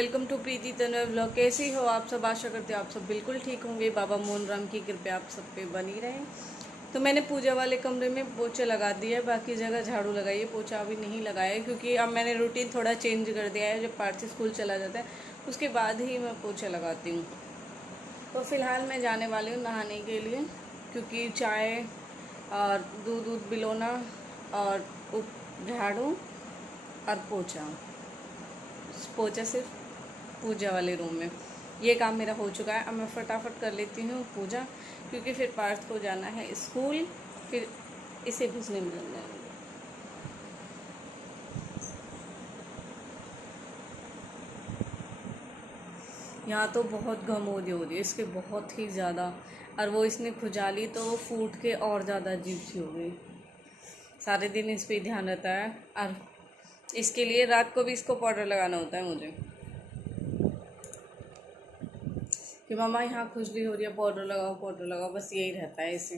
Welcome to Preeti Tanwar vlog. कैसे हो आप सब? आशा करते हो आप सब बिल्कुल ठीक होंगे। बाबा मोहन राम की कृपा आप सब पे बनी रहे। तो मैंने पूजा वाले कमरे में पोछा लगा दिया है, बाकी जगह झाड़ू लगाई है, पोछा अभी नहीं लगाया है क्योंकि अब मैंने रूटीन थोड़ा चेंज कर दिया है। जब पार्थी स्कूल चला जाता है उसके बाद ही मैं पोछा लगाती हूँ। तो फ़िलहाल मैं जाने वाली हूँ नहाने के लिए, क्योंकि चाय और दूध बिलोना और झाड़ू और पोछा पोछा सिर्फ पूजा वाले रूम में, ये काम मेरा हो चुका है। अब मैं फटाफट कर लेती हूँ पूजा, क्योंकि फिर पार्थ को जाना है स्कूल, फिर इसे भेजने में लगना है। यहाँ तो बहुत घमौरी हो रही है इसके, बहुत ही ज़्यादा। और वो इसने खुजाली तो वो फूट के और ज़्यादा अजीब सी हो गई। सारे दिन इस पर ध्यान रहता है, और इसके लिए रात को भी इसको पाउडर लगाना होता है मुझे कि मामा यहाँ खुजली हो रही है, पाउडर लगाओ। बस यही रहता है इसे,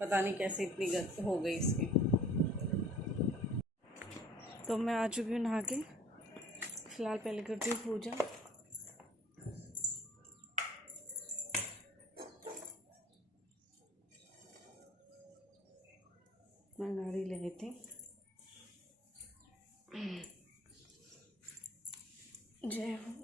पता नहीं कैसे इतनी गत हो गई इसकी। तो मैं आ चुकी हूँ नहा के। फिलहाल पहले करती हूँ पूजा। मैं नारी ले आई थी। जय हो।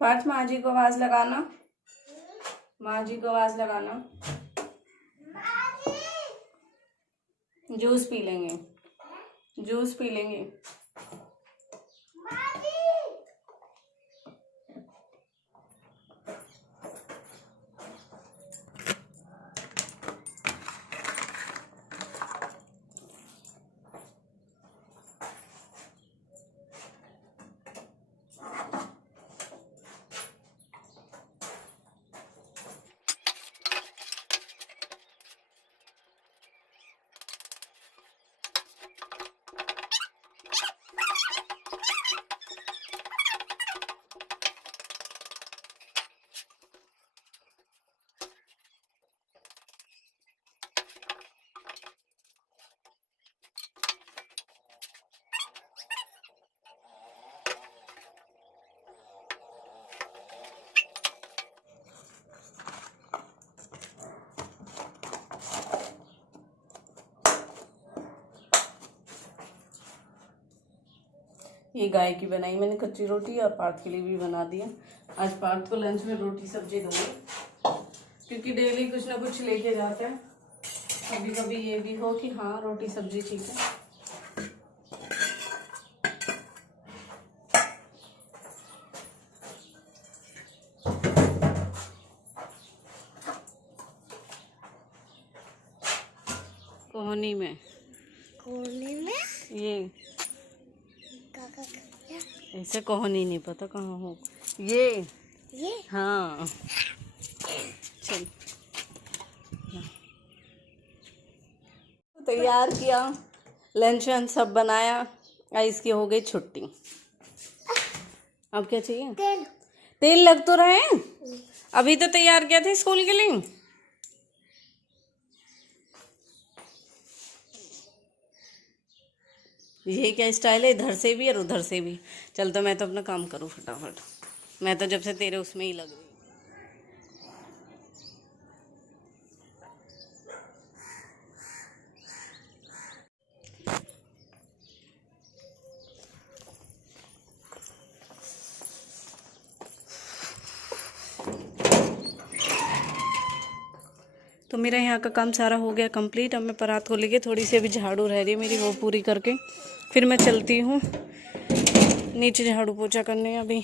पार्थ, माँ जी को आवाज लगाना, माँ जी को आवाज लगाना। जूस पी लेंगे, जूस पी लेंगे। ये गाय की बनाई मैंने कच्ची रोटी और पार्थ के लिए भी बना दिया। आज पार्थ को लंच में रोटी सब्जी दूंगी क्योंकि डेली कुछ ना कुछ लेके जाते हैं। कभी कभी ये भी हो कि हाँ रोटी सब्जी ठीक है। कोहनी में ये ऐसे कोहनी नहीं पता कहाँ हो ये हाँ चल तैयार किया, लंच वंच सब बनाया। इसकी हो गई छुट्टी। अब क्या चाहिए? तेल लग तो रहा है। अभी तो तैयार किया था स्कूल के लिए। ये क्या स्टाइल है, इधर से भी और उधर से भी। चल तो मैं तो अपना काम करूँ फटाफट। मैं तो जब से तेरे उसमें ही लग रही। तो मेरा यहाँ का काम सारा हो गया कंप्लीट। अब मैं परात को लेके थोड़ी सी अभी झाड़ू रह रही है मेरी, वो पूरी करके फिर मैं चलती हूँ नीचे झाड़ू पोछा करने अभी।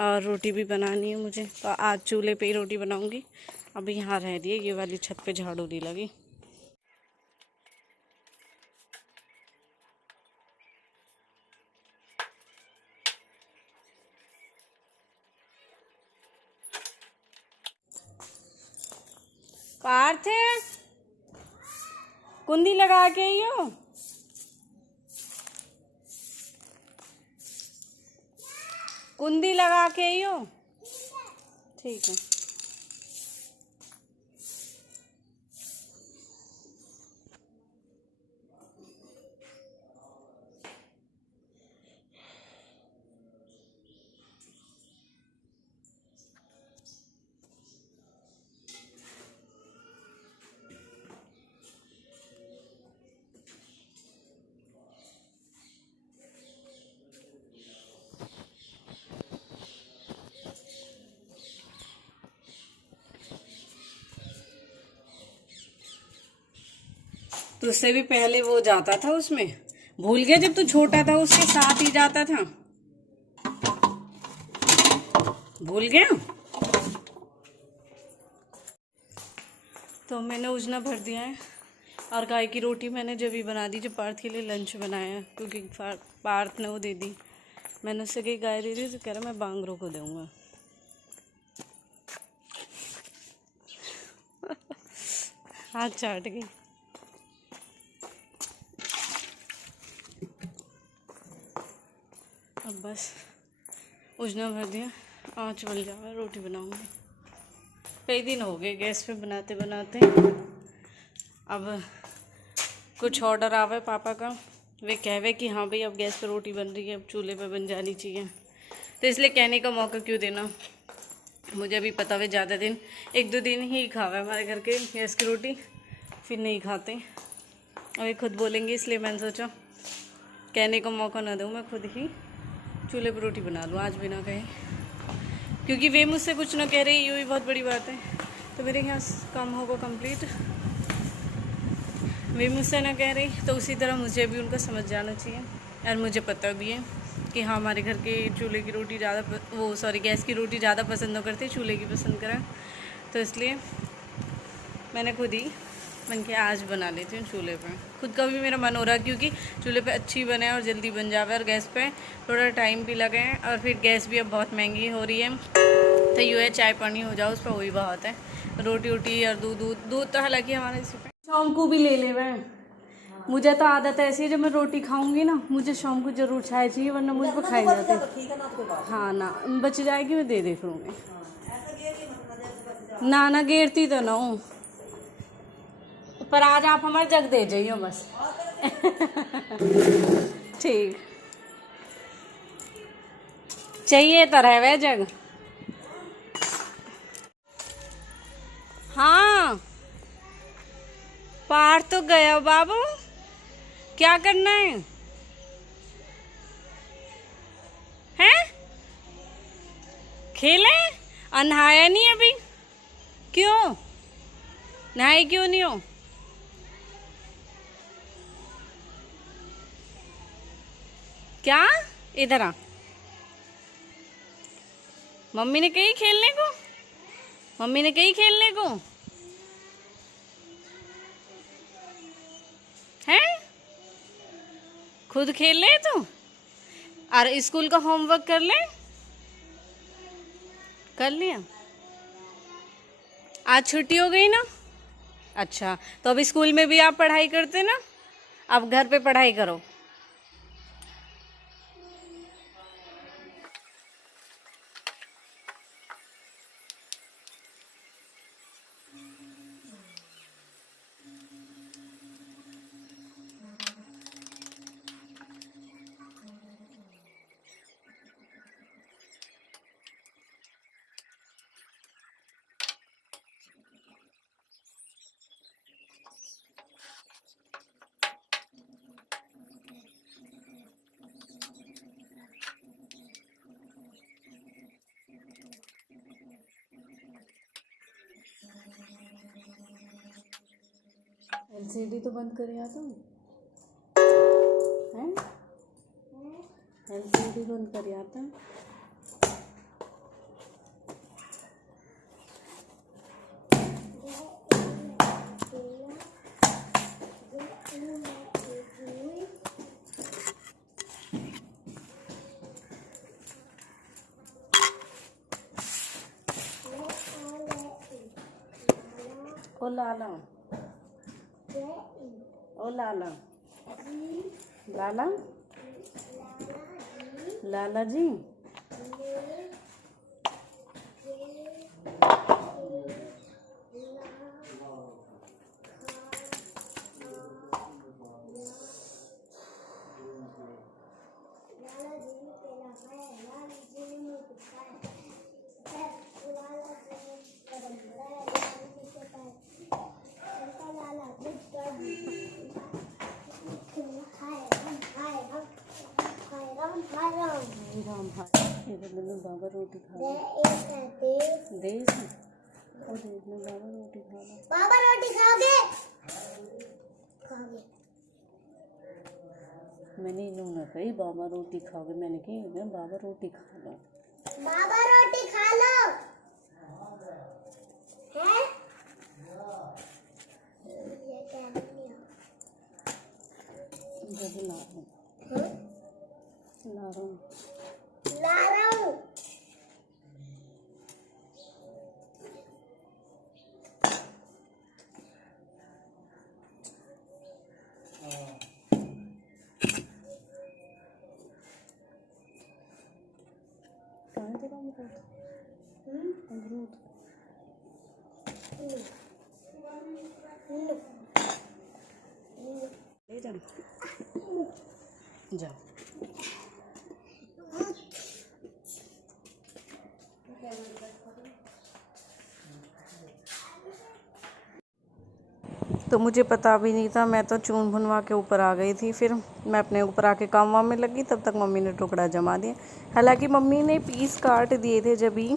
और रोटी भी बनानी है मुझे, तो आज चूल्हे पे ही रोटी बनाऊंगी। अभी यहाँ रह रही है, ये वाली छत पे झाड़ू नहीं लगी। पार्थ कुंडी लगा के आई हो? कुंडी लगा के आई हो? ठीक है। तो उससे भी पहले वो जाता था उसमें, भूल गया जब तू छोटा था उसके साथ ही जाता था, भूल गया। तो मैंने उजना भर दिया है और गाय की रोटी मैंने जब भी बना दी, जब पार्थ के लिए लंच बनाया, क्योंकि पार्थ ने वो दे दी। मैंने उससे कही गाय दे दी, तो कह रहा मैं बांगरों को दूंगा। हाथ चाट गई। अब बस उजना भर दिया, आँच बल जाए, रोटी बनाऊंगी। कई दिन हो गए गैस पे बनाते बनाते। अब कुछ ऑर्डर आवे पापा का, वे कहवे कि हाँ भाई अब गैस पे रोटी बन रही है, अब चूल्हे पे बन जानी चाहिए। तो इसलिए कहने का मौका क्यों देना। मुझे भी पता है ज़्यादा दिन, 1-2 दिन ही खावा हमारे घर के गैस की रोटी, फिर नहीं खाते। अभी खुद बोलेंगे, इसलिए मैंने सोचा कहने का मौका ना दूँ, मैं खुद ही चूल्हे पर रोटी बना लूँ आज बिना कहे, क्योंकि वे मुझसे कुछ ना कह रही, ये भी बहुत बड़ी बात है। तो मेरे यहाँ काम होगा कंप्लीट, वे मुझसे ना कह रही, तो उसी तरह मुझे भी उनका समझ जाना चाहिए। और मुझे पता भी है कि हाँ हमारे घर के चूल्हे की रोटी ज़्यादा गैस की रोटी ज़्यादा पसंद करते, चूल्हे की पसंद करें। तो इसलिए मैंने खुद ही मन के आज बना लेती हूँ चूल्हे पे। खुद का भी मेरा मन हो रहा है, क्योंकि चूल्हे पे अच्छी बने और जल्दी बन जावे, और गैस पे थोड़ा टाइम भी लगे, और फिर गैस भी अब बहुत महंगी हो रही है। तो यूँ है चाय पानी हो जाओ उस पर, वही बात है। रोटी वोटी और दूध तो हालांकि हमारे इसी पे शाम को भी ले ले। मुझे तो आदत ऐसी है, जब मैं रोटी खाऊंगी ना, मुझे शाम को जरूर चाय चाहिए, वरना मुझ पर खाई जाती है। हाँ ना, बच जाएगी मैं दे करूँगी। ना गिरती तो ना हूँ, पर आज आप हमारे जग दे जाइए बस। ठीक चाहिए तो रहे वे जग। हाँ पार तो गया बाबू, क्या करना है? हैं? खेले और नहाया नहीं अभी? क्यों नहाए क्यों नहीं हो? क्या? इधर आ। मम्मी ने कही खेलने को, मम्मी ने कही खेलने को है। खुद खेल ले तू और स्कूल का होमवर्क कर ले। कर लिया? आज छुट्टी हो गई ना? अच्छा, तो अब स्कूल में भी आप पढ़ाई करते ना, अब घर पे पढ़ाई करो। एलसीडी तो बंद कर या तुम हैं? एलसीडी बंद कर या तुम? ओ लाला, ओ लाला, लाला, लाला जी, बाबा रोटी खा दे, बाबा रोटी खा लो। बाबा रोटी खाओगे? मैंने इन्होंने कही बाबा रोटी खाओगे, मैंने कही बाबा रोटी खा लो। बाबा रोटी खा लो है? ला रहा हूँ। जाओ। तो मुझे पता भी नहीं था, मैं तो चून भुनवा के ऊपर आ गई थी। फिर मैं अपने ऊपर आके काम वाम में लगी, तब तक मम्मी ने टुकड़ा जमा दिया। हालांकि मम्मी ने पीस काट दिए थे जब ही,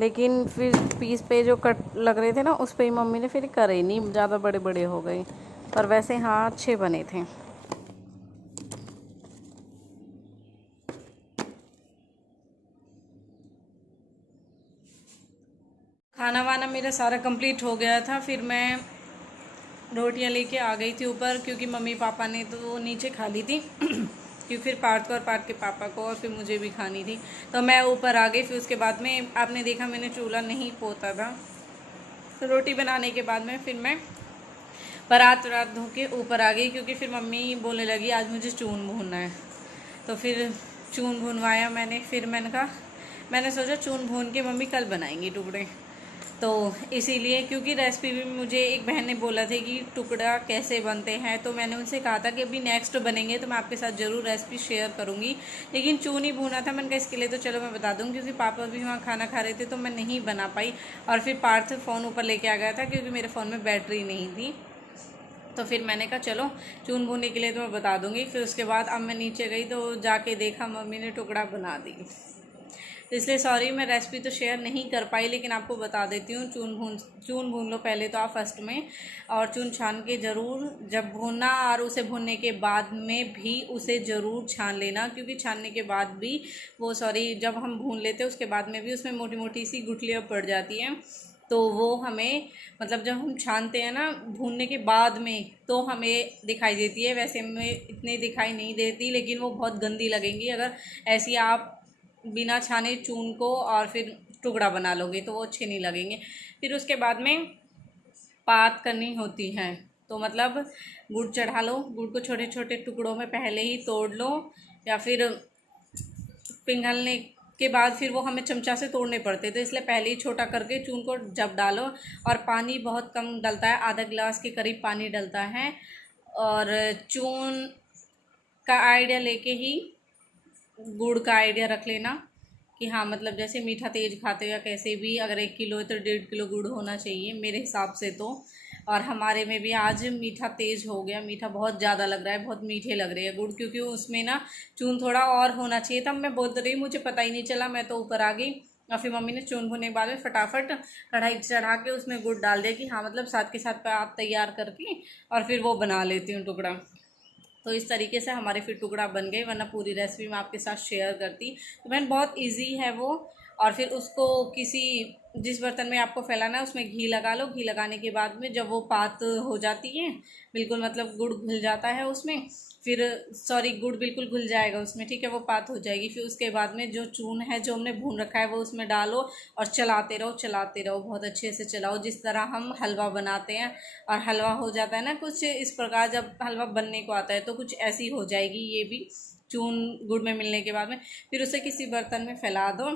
लेकिन फिर पीस पे जो कट लग रहे थे ना, उस पे ही मम्मी ने फिर करे नहीं, ज़्यादा बड़े बड़े हो गए। पर वैसे हाँ अच्छे बने थे। खाना वाना मेरा सारा कंप्लीट हो गया था। फिर मैं रोटियां लेके आ गई थी ऊपर, क्योंकि मम्मी पापा ने तो वो नीचे खा ली थी क्योंकि फिर पार्थ को और पार्थ के पापा को और फिर मुझे भी खानी थी, तो मैं ऊपर आ गई। फिर उसके बाद में आपने देखा मैंने चूल्हा नहीं पोता था, तो रोटी बनाने के बाद में फिर मैं परात धो के ऊपर आ गई, क्योंकि फिर मम्मी बोलने लगी आज मुझे चून भूनना है। तो फिर चून भुनवाया मैंने। फिर मैंने सोचा चून भून के मम्मी कल बनाएंगी टुकड़े, तो इसीलिए, क्योंकि रेसिपी भी मुझे एक बहन ने बोला था कि टुकड़ा कैसे बनते हैं, तो मैंने उनसे कहा था कि अभी नेक्स्ट बनेंगे तो मैं आपके साथ ज़रूर रेसिपी शेयर करूँगी। लेकिन चून ही भूना था, मैंने कहा इसके लिए तो चलो मैं बता दूँगी, क्योंकि पापा भी वहाँ खाना खा रहे थे तो मैं नहीं बना पाई। और फिर पार्थ फ़ोन ऊपर लेके आ गया था, क्योंकि मेरे फ़ोन में बैटरी नहीं थी। तो फिर मैंने कहा चलो चून भूनने के लिए तो मैं बता दूंगी। फिर उसके बाद अब मैं नीचे गई तो जाके देखा मम्मी ने टुकड़ा बना दी। तो इसलिए सॉरी, मैं रेसिपी तो शेयर नहीं कर पाई, लेकिन आपको बता देती हूँ। चून भून लो पहले तो आप फर्स्ट में, और चून छान के ज़रूर जब भूनना, और उसे भूनने के बाद में भी उसे ज़रूर छान लेना, क्योंकि छानने के बाद भी जब हम भून लेते हैं उसके बाद में भी उसमें मोटी मोटी सी गुठलियाँ पड़ जाती हैं। तो वो हमें मतलब जब हम छानते हैं ना भूनने के बाद में, तो हमें दिखाई देती है। वैसे हमें इतनी दिखाई नहीं देती, लेकिन वो बहुत गंदी लगेंगी अगर ऐसी आप बिना छाने चून को और फिर टुकड़ा बना लोगे, तो वो अच्छे नहीं लगेंगे। फिर उसके बाद में पात करनी होती है, तो मतलब गुड़ चढ़ा लो। गुड़ को छोटे छोटे टुकड़ों में पहले ही तोड़ लो, या फिर पिघलने के बाद फिर वो हमें चमचा से तोड़ने पड़ते, तो इसलिए पहले ही छोटा करके चून को जब डालो। और पानी बहुत कम डलता है, आधा गिलास के करीब पानी डलता है। और चून का आइडिया लेके ही गुड़ का आइडिया रख लेना कि हाँ मतलब जैसे मीठा तेज खाते हो या कैसे भी, अगर 1 किलो है तो 1.5 किलो गुड़ होना चाहिए मेरे हिसाब से तो। और हमारे में भी आज मीठा तेज़ हो गया, मीठा बहुत ज़्यादा लग रहा है, बहुत मीठे लग रहे हैं गुड़, क्योंकि उसमें ना चून थोड़ा और होना चाहिए था। मैं बोल रही, मुझे पता ही नहीं चला, मैं तो ऊपर आ गई। और फिर मम्मी ने चून भुनने के बाद में फटाफट कढ़ाई चढ़ा के उसमें गुड़ डाल दिया कि हाँ मतलब साथ के साथ आप तैयार करके और फिर वो बना लेती हूँ टुकड़ा। तो इस तरीके से हमारे फिर टुकड़ा बन गए, वरना पूरी रेसिपी मैं आपके साथ शेयर करती। तो बहन बहुत इजी है वो। और फिर उसको जिस बर्तन में आपको फैलाना है उसमें घी लगा लो। घी लगाने के बाद में जब वो पात हो जाती है बिल्कुल, मतलब गुड़ घुल जाता है उसमें, फिर गुड़ बिल्कुल घुल जाएगा उसमें, ठीक है, वो पात हो जाएगी। फिर उसके बाद में जो चून है जो हमने भून रखा है वो उसमें डालो और चलाते रहो, बहुत अच्छे से चलाओ, जिस तरह हम हलवा बनाते हैं। और हलवा हो जाता है ना कुछ इस प्रकार, जब हलवा बनने को आता है तो कुछ ऐसी हो जाएगी ये भी चून गुड़ में मिलने के बाद में। फिर उसे किसी बर्तन में फैला दो,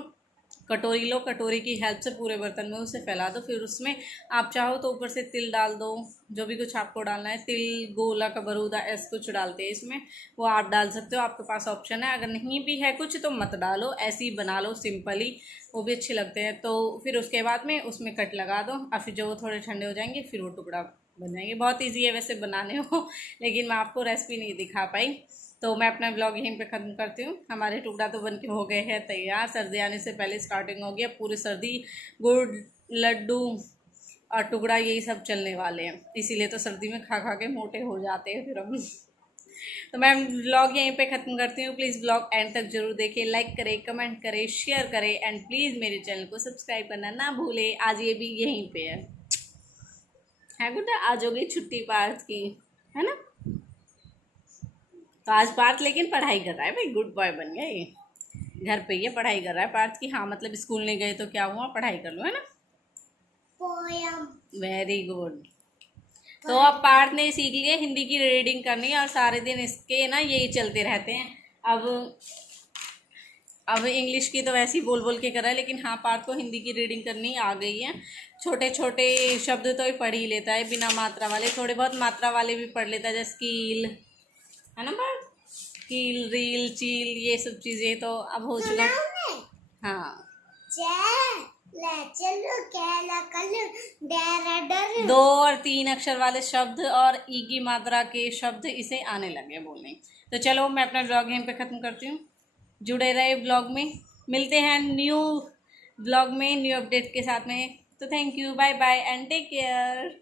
कटोरी लो, कटोरी की हेल्प से पूरे बर्तन में उसे फैला दो। फिर उसमें आप चाहो तो ऊपर से तिल डाल दो, जो भी कुछ आपको डालना है, तिल, गोला का बरूदा, ऐसा कुछ डालते हैं इसमें, वो आप डाल सकते हो, आपके पास ऑप्शन है। अगर नहीं भी है कुछ तो मत डालो, ऐसे ही बना लो सिंपली, वो भी अच्छे लगते हैं। तो फिर उसके बाद में उसमें कट लगा दो, और फिर जो वो थोड़े ठंडे हो जाएंगे फिर वो टुकड़ा बन जाएंगे। बहुत ईजी है वैसे बनाने हो, लेकिन मैं आपको रेसिपी नहीं दिखा पाई। तो मैं अपना ब्लॉग यहीं पे ख़त्म करती हूँ। हमारे टुकड़ा तो बन के हो गए हैं तैयार, सर्दी आने से पहले स्टार्टिंग हो गया। पूरी सर्दी गुड़, लड्डू और टुकड़ा यही सब चलने वाले हैं, इसीलिए तो सर्दी में खा खा के मोटे हो जाते हैं फिर हम। तो मैं ब्लॉग यहीं पे ख़त्म करती हूँ। प्लीज़ ब्लॉग एंड तक जरूर देखें, लाइक करें, कमेंट करें, शेयर करें, एंड प्लीज़ मेरे चैनल को सब्सक्राइब करना ना भूलें। आज ये भी यहीं पे है गुड्डा, आज हो गई छुट्टी पार्थ की, है ना। तो आज पार्थ लेकिन पढ़ाई कर रहा है भाई, गुड बॉय बन गया ये, घर पे ये पढ़ाई कर रहा है पार्थ की। हाँ मतलब स्कूल नहीं गए तो क्या हुआ, पढ़ाई कर लो, है ना। Poem, very good. तो अब पार्थ ने सीख लिया हिंदी की रीडिंग करनी, और सारे दिन इसके ना यही चलते रहते हैं। अब इंग्लिश की तो वैसे ही बोल बोल के कर रहा है, लेकिन हाँ पार्थ को हिंदी की रीडिंग करनी आ गई है। छोटे छोटे शब्द तो ही पढ़ ही लेता है, बिना मात्रा वाले, थोड़े बहुत मात्रा वाले भी पढ़ लेता है, जैसे कील, है ना पार्थ, कील, रील, चील, ये सब चीज़ें तो अब हो चुका। हाँ, 2 और 3 अक्षर वाले शब्द और ई की मात्रा के शब्द इसे आने लगे बोलने। तो चलो मैं अपना ब्लॉग यहीं पे ख़त्म करती हूँ। जुड़े रहे ब्लॉग में, मिलते हैं न्यू ब्लॉग में न्यू अपडेट के साथ में। तो thank you, bye bye and take care.